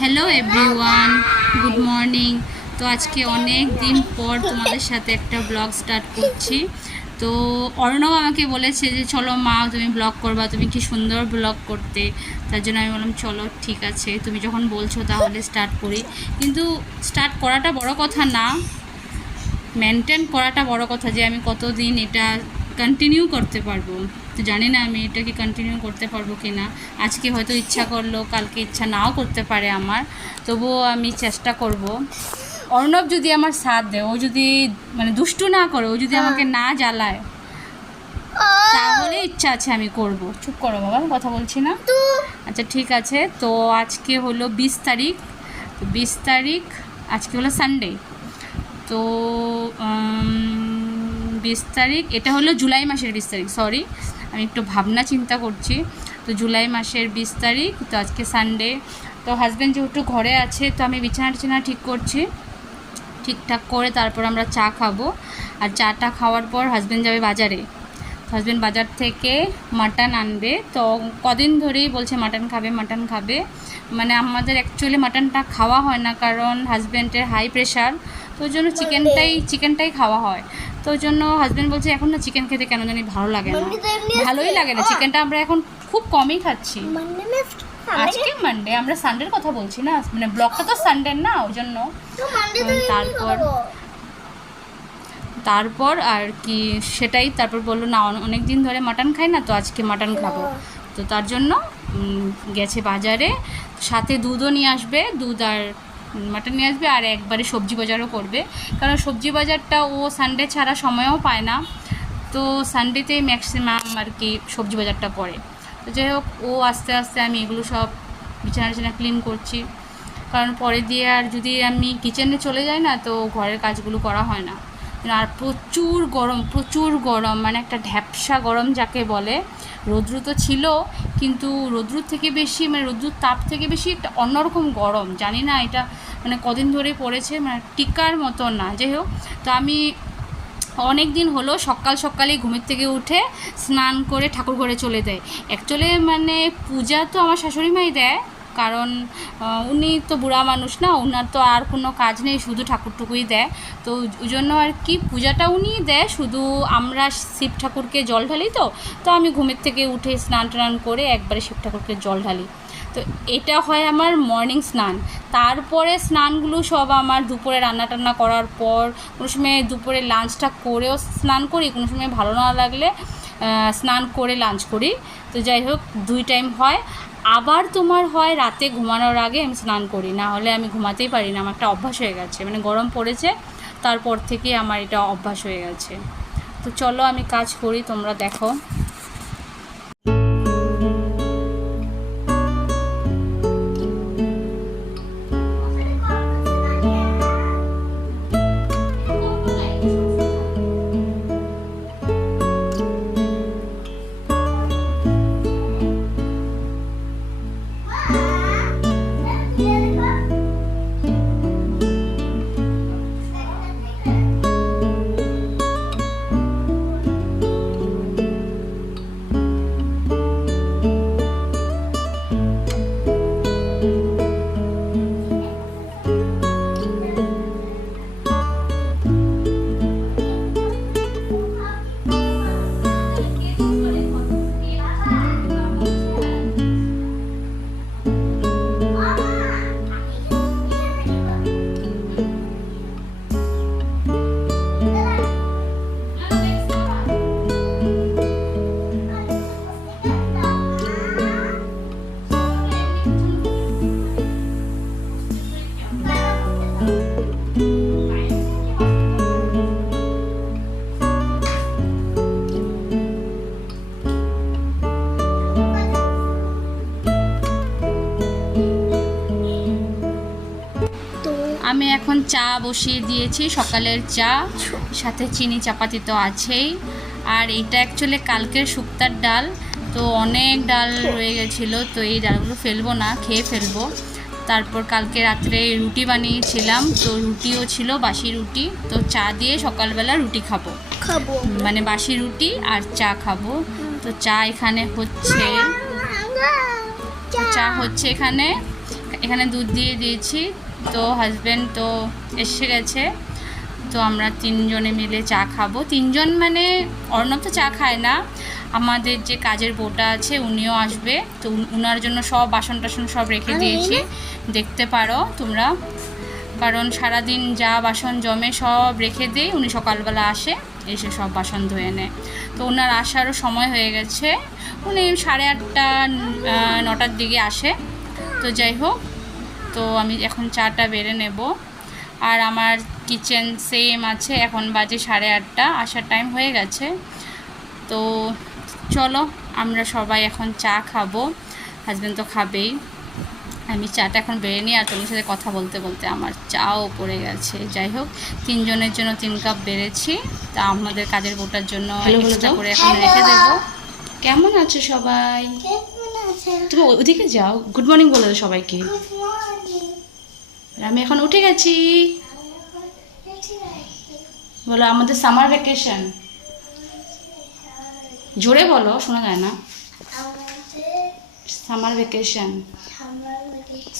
Hello everyone, good morning. তো আজকে অনেক দিন পর তোমাদের সাথে একটা ব্লগ স্টার্ট করছি। তো অর্ণব আমাকে বলেছে যে চলো মা, তুমি ব্লগ করবা, তুমি কি সুন্দর ব্লগ করতে। তার জন্য আমি বললাম চলো ঠিক আছে, তুমি যখন বলছো তাহলে স্টার্ট করি। কিন্তু স্টার্ট করাটা বড় কথা না, মেনটেন করাটা বড় কথা, যে আমি কতদিন এটা কন্টিনিউ করতে পারবো। তো জানি না আমি এটাকে কন্টিনিউ করতে পারবো কি না। আজকে হয়তো ইচ্ছা করলো, কালকে ইচ্ছা নাও করতে পারে আমার, তবুও আমি চেষ্টা করব। অর্ণব যদি আমার সাথ দেয়, ও যদি মানে দুষ্টু না করে, ও যদি আমাকে না জ্বালায়, তাহলে ইচ্ছা আছে আমি করব। চুপ করো বাবা, কথা বলছি না। আচ্ছা ঠিক আছে। তো আজকে হলো 20 তারিখ। তো 20 তারিখ আজকে হলো সানডে। তো 20 তারিখ, এটা হলো জুলাই মাসের 20 তারিখ, সরি আমি একটু ভাবনা চিন্তা করছি। তো জুলাই মাসের 20 তারিখ, তো আজকে সানডে। তো হাজব্যান্ড যেহেতু ঘরে আছে, তো আমি বিছানা টিছানা ঠিক করছি। ঠিকঠাক করে তারপর আমরা চা খাবো। আর চাটা খাওয়ার পর হাজব্যান্ড যাবে বাজারে। হাজব্যান্ড বাজার থেকে মাটন আনবে। তো কদিন ধরেই বলছে মাটন খাবে, মাটন খাবে। মানে আমাদের অ্যাকচুয়ালি মাটনটা খাওয়া হয় না, কারণ হাজব্যান্ডের হাই প্রেশার। তো ওই জন্য চিকেনটাই খাওয়া হয়। তো ওই জন্য হাজব্যান্ড বলছে এখন না চিকেন খেতে কেন জানি ভালো লাগে না, ভালোই লাগে না চিকেনটা। আমরা এখন খুব কমই খাচ্ছি। আজকে মানডে, আমরা সানডের কথা বলছি না, মানে ব্লগটা তো সানডের না, ওই জন্য। তারপর আর কি সেটাই, তারপর বললো না অনেক দিন ধরে মাটন খাই না, তো আজকে মাটন খাবো। তো তার জন্য গেছে বাজারে, সাথে দুধও নিয়ে আসবে, দুধ আর মাটন নিয়ে আসবে, আর একবারে সবজি বাজারও করবে। কারণ সবজি বাজারটা ও সানডে ছাড়া সময়ও পায় না, তো সানডেতেই ম্যাক্সিমাম আর কি সবজি বাজারটা পড়ে। তো যাই হোক, ও আস্তে আস্তে আমি এগুলো সব বিছানা ক্লিন করছি। কারণ পরে দিয়ে আর যদি আমি কিচেনে চলে যাই না, তো ঘরের কাজগুলো করা হয় না। আর প্রচুর গরম, মানে একটা ঢ্যাপসা গরম যাকে বলে। রৌদ্র তো ছিল, কিন্তু রৌদ্র থেকে বেশি, মানে রৌদ্রুর তাপ থেকে বেশি একটা অন্যরকম গরম, জানি না এটা মানে কদিন ধরে পড়েছে, মানে টিকার মতো না। যাই হোক, তো আমি অনেক দিন হলো সকালেই ঘুমের থেকে উঠে স্নান করে ঠাকুর ঘরে চলে যায়। অ্যাকচুয়ালি মানে পূজা তো আমার শাশুড়ি মাই দেয়, কারণ উনি তো বুড়া মানুষ না, ওনার তো আর কোনো কাজ নেই, শুধু ঠাকুরটুকুই দেয়। তো ওই জন্য আর কি পূজাটা উনিই দেয়, শুধু আমরা শিব ঠাকুরকে জল ঢালি। তো আমি ঘুমের থেকে উঠে স্নান টান করে একবারে শিব ঠাকুরকে জল ঢালি। তো এটা হয় আমার মর্নিং স্নান। তারপরে স্নানগুলো সব আমার দুপুরে রান্না টান্না করার পর, কোনো সময় দুপুরে লাঞ্চটা করেও স্নান করি, কোনো সময় ভালো না লাগলে স্নান করে লাঞ্চ করি। তো যাই হোক, 2 টাইম হয়। আবার তোমার হয় রাতে ঘুমানোর আগে আমি স্নান করি, না হলে আমি ঘুমাতেই পারি না। আমার একটা অভ্যাস হয়ে গেছে, মানে গরম পড়েছে তারপর থেকে আমার এটা অভ্যাস হয়ে গেছে। তো চলো আমি কাজ করি, তোমরা দেখো। আমি এখন চা বসিয়ে দিয়েছি, সকালের চা, সাথে চিনি চাপাতি তো আছেই। আর এইটা অ্যাকচুয়ালি কালকের শুক্তার ডাল, তো অনেক ডাল রয়ে গেছিলো, তো এই ডালগুলো ফেলবো না, খেয়ে ফেলবো। তারপর কালকে রাত্রে রুটি বানিয়েছিলাম, তো রুটিও ছিল, বাসি রুটি। তো চা দিয়ে সকালবেলা রুটি খাবো, মানে বাসি রুটি আর চা খাবো। তো চা এখানে হচ্ছে, এখানে এখানে দুধ দিয়ে দিয়েছি। তো হাজব্যান্ড তো এসে গেছে, তো আমরা তিনজনে মিলে চা খাবো। তিনজন মানে অর্ণব তো চা খায় না, আমাদের যে কাজের বউটা আছে উনিও আসবে। তো উনার জন্য সব বাসন টাসন সব রেখে দিয়েছি, দেখতে পারো তোমরা। কারণ সারাদিন যা বাসন জমে সব রেখে দিই, উনি সকালবেলা আসে, এসে সব বাসন ধুয়ে নেয়। তো ওনার আসারও সময় হয়ে গেছে, উনি 8:30 9টার দিকে আসে। তো যাই হোক, তো আমি এখন চাটা বেড়ে নেব। আর আমার কিচেন সেম আছে, এখন বাজে 8:30, আসার টাইম হয়ে গেছে। তো চলো আমরা সবাই এখন চা খাবো, হাজব্যান্ড তো খাবেই। আমি চাটা এখন বেড়ে নিই, আর তোমার সাথে কথা বলতে বলতে আমার চাও পড়ে গেছে। যাই হোক, তিনজনের জন্য 3 কাপ বেড়েছি, তা আমাদের কাজের বউটার জন্য এক্সট্রা করে এখন রেখে দেবো। কেমন আছো সবাই? তুমি ওদিকে যাও, গুড মর্নিং বলে দাও সবাইকে। আমি এখন উঠে গেছি, বলো আমাদের সামার ভ্যাকেশন। জোরে বলো, শোনা যায় না। সামার ভ্যাকেশন,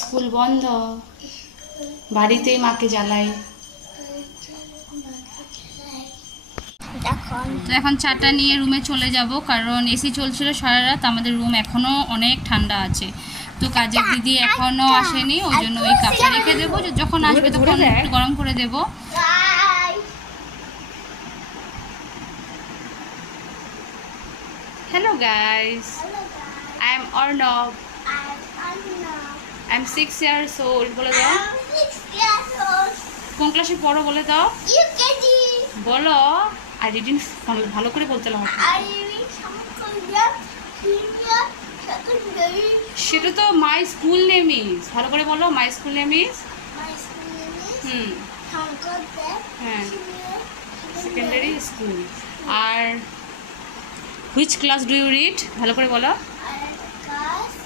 স্কুল বন্ধ, বাড়িতেই মাকে জ্বালাই। তো এখন চাটা নিয়ে রুমে চলে যাব, কারণ এসি চলছিল সারা রাত, আমাদের রুম এখনও অনেক ঠান্ডা আছে। তো কাজের দিদি এখনও আসেনি, ওই জন্য ওই কাপটা রেখে দেবো, যখন আসবে তখন একটু গরম করে দেবো। Hello guys, I am Arnab. I am 6 years old. বলে দাও। কোন ক্লাসে পড়ো বলে দাও। বলো। I didn't ভালো করে বলতে হবে। সেটা তো মাই স্কুল নেম ইজ, ভালো করে বলো। মাই স্কুল নেম ইজ হ্যাঁ, সেকেন্ডারি স্কুল। আর which class do you read, ভালো করে বলো।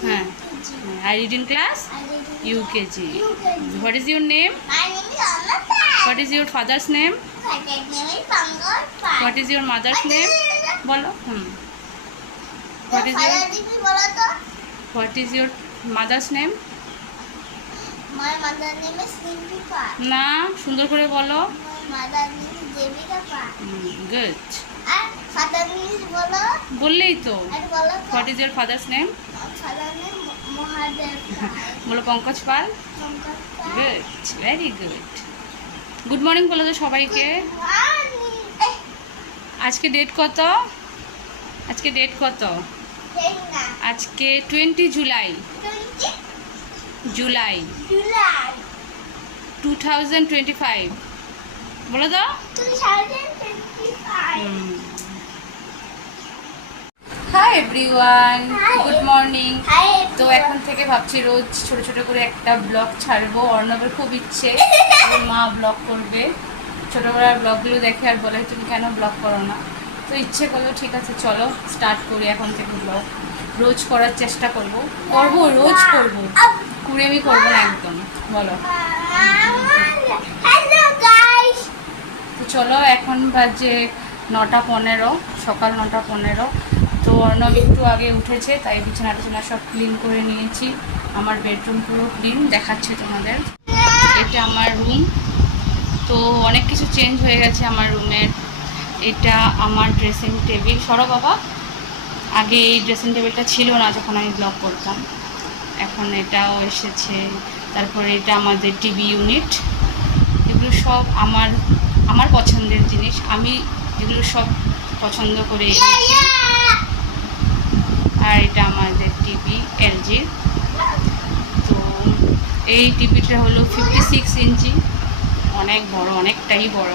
হ্যাঁ, I read in class UKG. What is your name? My name is Amata. What is your father's name? Father's name is Pankaj. What is your mother's name? বলো। What is your What is your mother's name? My mother's name is Nimpika. না, সুন্দর করে বলো। My mother's name is Devika Pa. Good. And father's name is বলো। বললেই তো। And বলো তো। What is your father's name? Father's name Mahadev Pa. বলো পঙ্কজ পাল। Pankaj Pa. Good, very good. Good morning বলে দাও সবাইকে। Morning. আজকে ডেট কত? আজকে ডেট কত? Tenna. আজকে 20 জুলাই। 20 জুলাই July. 2025 বলে দাও। 2025. Hi everyone, Hi. Good morning. Hi. তো এখন থেকে ভাবছি রোজ ছোট ছোট করে একটা ব্লগ ছাড়বো। অর্ণবের খুব ইচ্ছে ওর মা ব্লগ করবে, ছোটোবেলার ব্লগগুলো দেখে আর বলে তুমি কেন ব্লগ করো না। তো ইচ্ছে করলো, ঠিক আছে চলো স্টার্ট করি এখন থেকে ব্লগ। রোজ করার চেষ্টা করব, রোজ করবো, কুড়েমি করবো না একদম। বলো। Hello guys. তো চলো, এখন বাজে 9:15, সকাল 9:15। তো অর্ণব একটু আগে উঠেছে, তাই বিছানা টিছানা সব ক্লিন করে নিয়েছি। আমার বেডরুম পুরো ক্লিন, দেখাচ্ছি তোমাদের। এটা আমার রুম, তো অনেক কিছু চেঞ্জ হয়ে গেছে আমার রুমের। এটা আমার ড্রেসিং টেবিল। সরো বাবা। আগে এই ড্রেসিং টেবিলটা ছিল না যখন আমি ব্লগ করতাম, এখন এটাও এসেছে। তারপরে এটা আমাদের টিভি ইউনিট। এগুলো সব আমার পছন্দের জিনিস, আমি এগুলো সব পছন্দ করে। আর এটা আমাদের টিভি এলজির। তো এই টিভিটা হলো 56 ইঞ্চি, অনেক বড়, অনেকটাই বড়।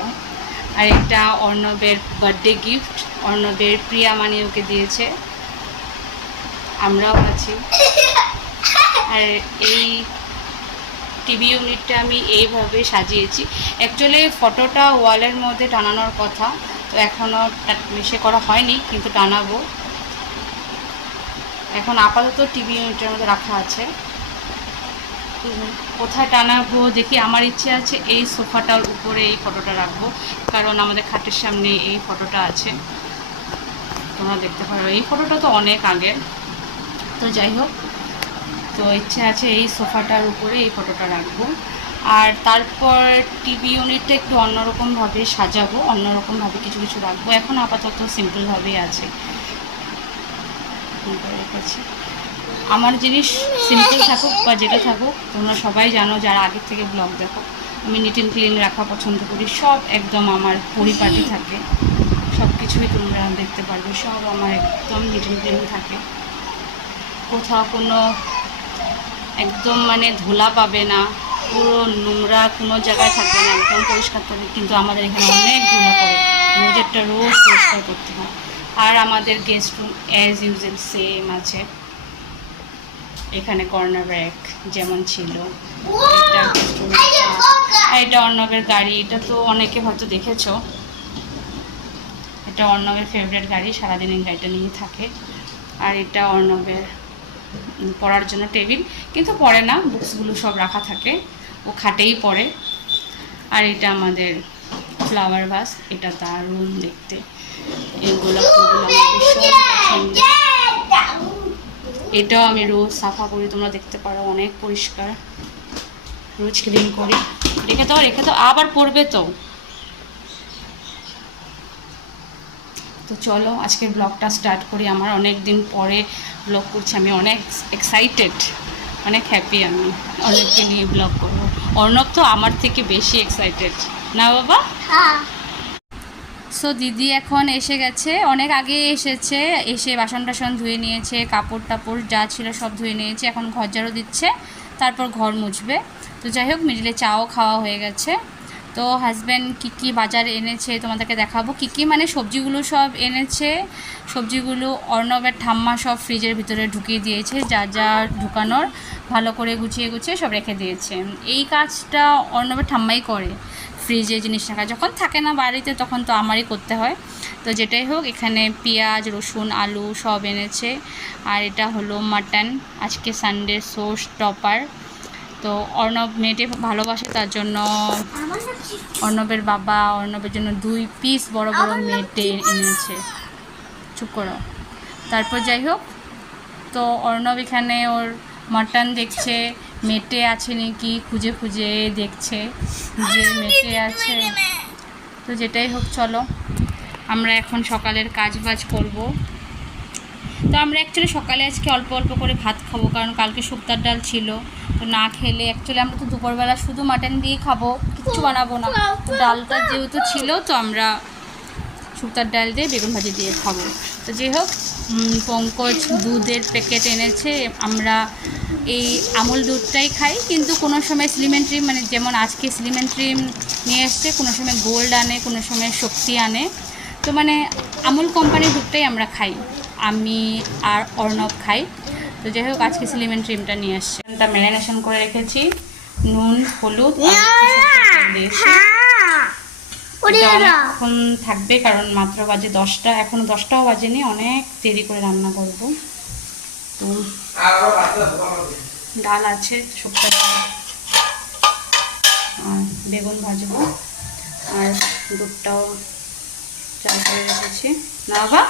আর এটা অর্ণবের বার্থডে গিফট, অর্ণবের প্রিয়া মানি ওকে দিয়েছে, আমরাও আছি। আর এই টিভি ইউনিটটা আমি এইভাবে সাজিয়েছি। অ্যাকচুয়ালি ফটোটা ওয়ালের মধ্যে টানানোর কথা, তো এখনও সে করা হয়নি, কিন্তু টানাবো। এখন আপাতত টিভি ইউনিটের মধ্যে রাখা আছে। কোথায় টানাবো দেখি। আমার ইচ্ছে আছে এই সোফাটার উপরে এই ফটোটা রাখবো, কারণ আমাদের খাটের সামনে এই ফটোটা আছে, তোমরা দেখতে পারো। এই ফটোটা তো অনেক আগের। তো যাই হোক, তো ইচ্ছে আছে এই সোফাটার উপরে এই ফটোটা রাখবো। আর তারপর টিভি ইউনিটটা একটু অন্যরকমভাবে সাজাবো, অন্যরকমভাবে কিছু কিছু রাখবো। এখন আপাতত সিম্পলভাবেই আছে রেখেছি। আমার জিনিস সিম্পল থাকুক বা যেটা থাকুক, তোমরা সবাই জানো যারা আগের থেকে ব্লগ দেখো, আমি নিট অ্যান্ড ক্লিন রাখা পছন্দ করি। সব একদম আমার পরিপাটি থাকে, সব কিছুই তোমরা দেখতে পারবে, সব আমার একদম নিট অ্যান্ড ক্লিন থাকে। কোথাও কোনো একদম মানে ধুলা পাবে না, পুরো নোংরা কোনো জায়গায় থাকবে না, একদম পরিষ্কার থাকবে। কিন্তু আমাদের এখানে অনেক ধুলা পড়ে, রোজেরটা রোজ পরিষ্কার করতে হয়। আর আমাদের guest room as usual same আছে। এখানে কর্নার ব্যাগ যেমন ছিল, এটা guest room টা। আর এটা অর্ণবের গাড়ি, এটা তো অনেকে হয়তো দেখেছো, এটা অর্ণবের ফেভারিট গাড়ি, সারাদিন এই গাড়িটা নিয়ে থাকে। আর এটা অর্ণবের পড়ার জন্য টেবিল, কিন্তু পড়ে না, বুকসগুলো সব রাখা থাকে, ও খাটেই পড়ে। আর এটা আমাদের ফ্লাওয়ার ভাস, এটা দারুণ দেখতে, এই গোলাপ ফুলগুলো আমার ভীষণ পছন্দ। এটাও আমি রোজ সাফা করি, তোমরা দেখতে পারো, অনেক পরিষ্কার, রোজ ক্লিন করি। রেখে তো আবার পড়বে তো। তো চলো আজকের ব্লগটা স্টার্ট করি। আমার অনেক দিন পরে ব্লগ করছি, আমি অনেক এক্সাইটেড, অনেক হ্যাপি। আমি অর্ণবকে নিয়ে ব্লগ করবো। অর্ণব তো আমার থেকে বেশি এক্সাইটেড, না বাবা? হ্যাঁ। সো দিদি এখন এসে গেছে, অনেক আগে এসেছে, এসে বাসন টাসন ধুয়ে নিয়েছে, কাপড় টাপড় যা ছিল সব ধুয়ে নিয়েছে, এখন ঘর ঝাড়ু দিচ্ছে, তারপর ঘর মুছবে। তো যাই হোক, মিডিলে চাও খাওয়া হয়ে গেছে। তো হাজব্যান্ড কী কী বাজার এনেছে তোমাদেরকে দেখাবো। কী কী মানে সবজিগুলো সব এনেছে, সবজিগুলো অর্ণবের ঠাম্মা সব ফ্রিজের ভিতরে ঢুকিয়ে দিয়েছে, যা যা ঢুকানোর ভালো করে গুছিয়ে গুছিয়ে সব রেখে দিয়েছে। এই কাজটা অর্ণবের ঠাম্মাই করে, ফ্রিজে জিনিস রাখা, যখন থাকে না বাড়িতে তখন তো আমারই করতে হয়। তো যেটাই হোক, এখানে পেঁয়াজ রসুন আলু সব এনেছে। আর এটা হলো মাটন, আজকে সানডে সোর্স টপার। তো অর্ণব মেটে ভালোবাসে, তার জন্য অর্ণবের বাবা অর্ণবের জন্য 2 পিস বড় বড় মেটে এনেছে। চুপ করো। তারপর যাই হোক, তো অর্ণব এখানে ওর মাটন দেখছে, মেটে আছে নাকি খুঁজে খুঁজে দেখছে যে মেটে আছে। তো যেটাই হোক, চলো আমরা এখন সকালের কাজ বাজ করব। তো আমরা অ্যাকচুয়ালি সকালে আজকে অল্প অল্প করে ভাত খাবো, কারণ কালকে শুক্তার ডাল ছিল। তো না খেলে অ্যাকচুয়ালি আমরা তো দুপুরবেলা শুধু মাটন দিয়ে খাবো, কিচ্ছু বানাবো না। তো ডালটা যেহেতু ছিল, তো আমরা শুক্তার ডাল দিয়ে বেগুন ভাজি দিয়ে খাবো। তো যাই হোক, পঙ্কজ দুধের প্যাকেট এনেছে। আমরা এই আমুল দুধটাই খাই, কিন্তু কোনো সময় স্লিমেন্ট্রিম, মানে যেমন আজকে স্লিমেন্ট্রিম নিয়ে এসছে, কোনো সময় গোল্ড আনে, কোনো সময় শক্তি আনে। তো মানে আমুল কোম্পানির দুধটাই আমরা খাই, আমি আর অর্ণব খাই। তো যাই হোক, আজকে স্লিমেন্ট্রিমটা নিয়ে আসছে। তা ম্যারিনেশন করে রেখেছি, নুন হলুদ দিয়েছি। এটা অনেকক্ষণ থাকবে, কারণ মাত্র বাজে 10টা, এখনো 10টাও বাজেনি, অনেক দেরি করে রান্না করব। তো ডাল আছে, শুক্তো ডাল, আর বেগুন ভাজবো, আর দুধটাও চাল করে রেখেছি। না বাবা,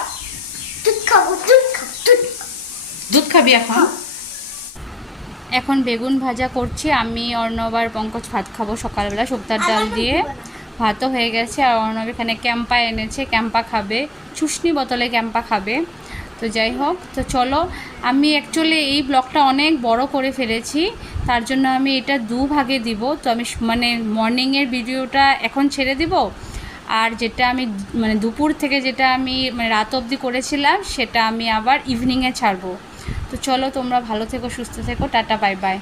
দুধ খাবি এখন? এখন বেগুন ভাজা করছি, আমি অর্ণব আর পঙ্কজ ভাত খাবো সকালবেলা শুক্তার ডাল দিয়ে। ভাতও হয়ে গেছে। আর অর্ণব এখানে ক্যাম্পা এনেছে, ক্যাম্পা খাবে, চুষনি বোতলে ক্যাম্পা খাবে। তো যাই হোক, তো চলো, আমি অ্যাকচুয়ালি এই ব্লগটা অনেক বড় করে ফেলেছি, তার জন্য আমি এটা 2 ভাগে দিব। তো আমি মানে মর্নিংয়ের ভিডিওটা এখন ছেড়ে দিব, আর যেটা আমি মানে দুপুর থেকে যেটা আমি মানে রাত অবধি করেছিলাম, সেটা আমি আবার ইভিনিংয়ে ছাড়বো। তো চলো, তোমরা ভালো থেকো, সুস্থ থেকো, টাটা, বাই বাই।